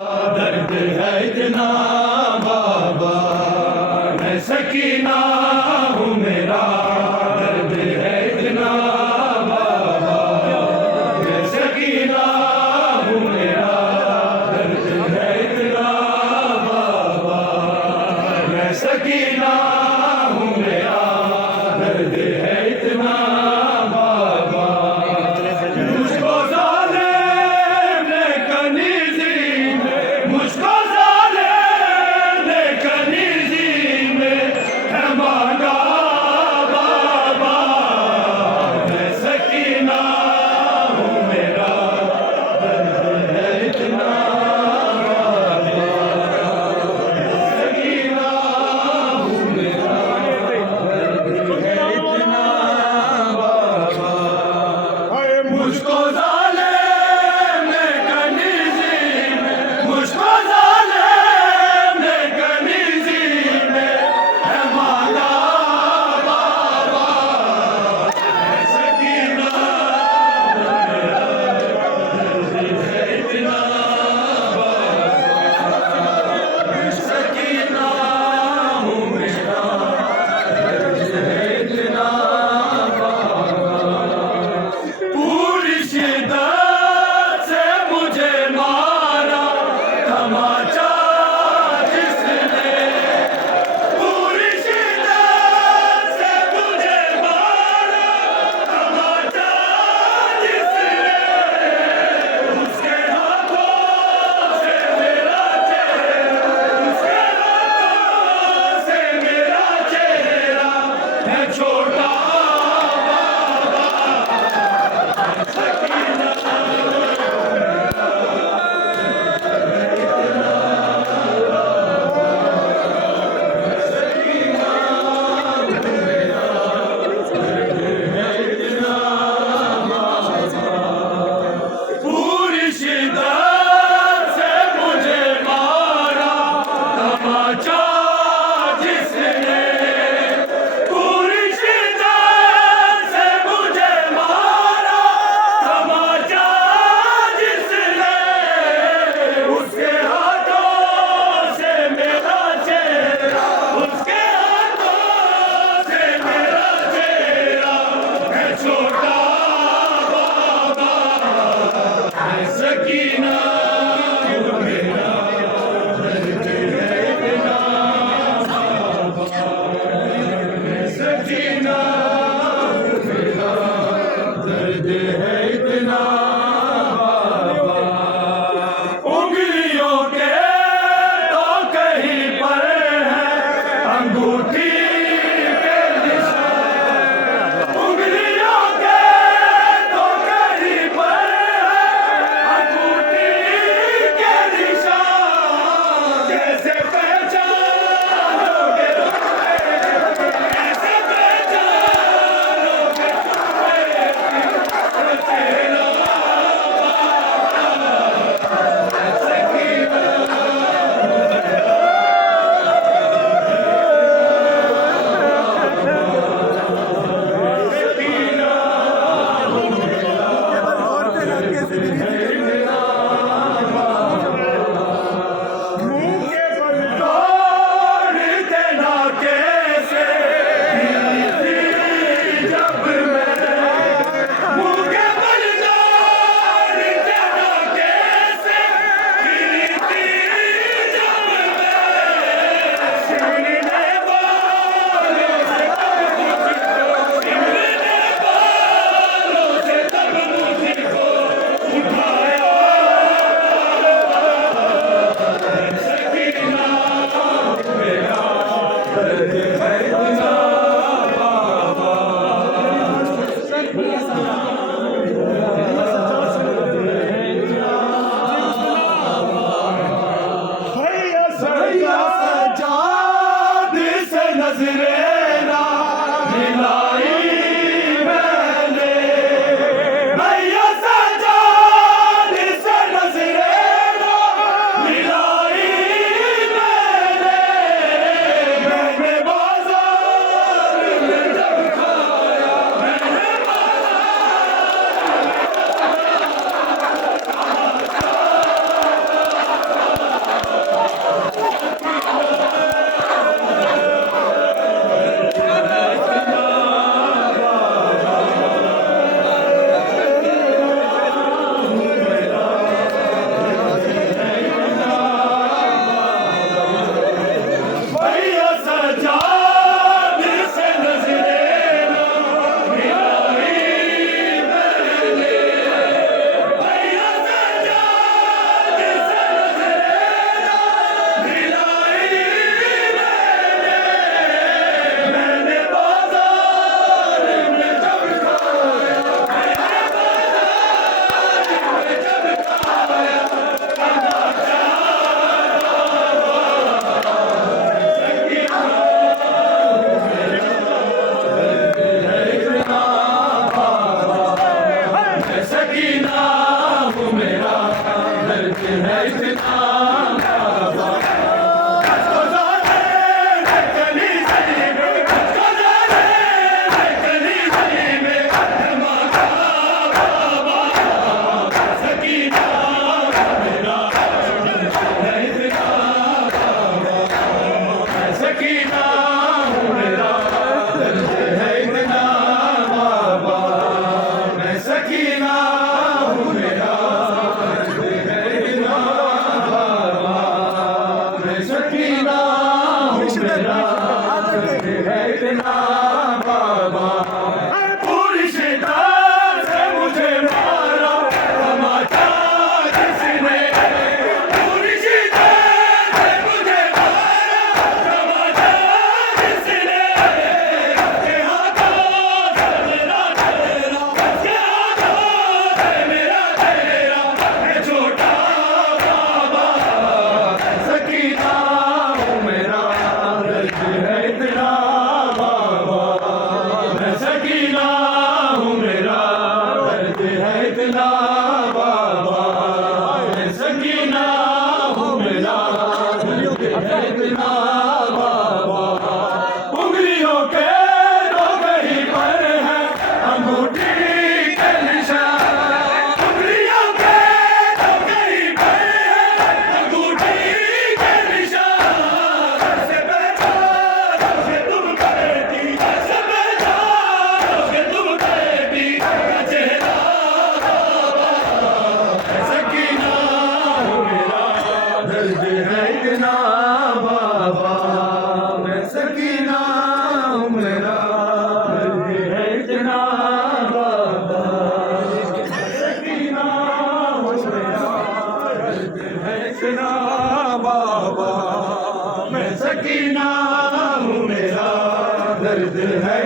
درد ہے اتنا بابا، میں سکینہ ہوں میرا۔ درد ہے اتنا بابا، میں سکینہ ہوں میرا۔ درد ہے اتنا بابا، میں سکینہ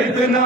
ہے اتنا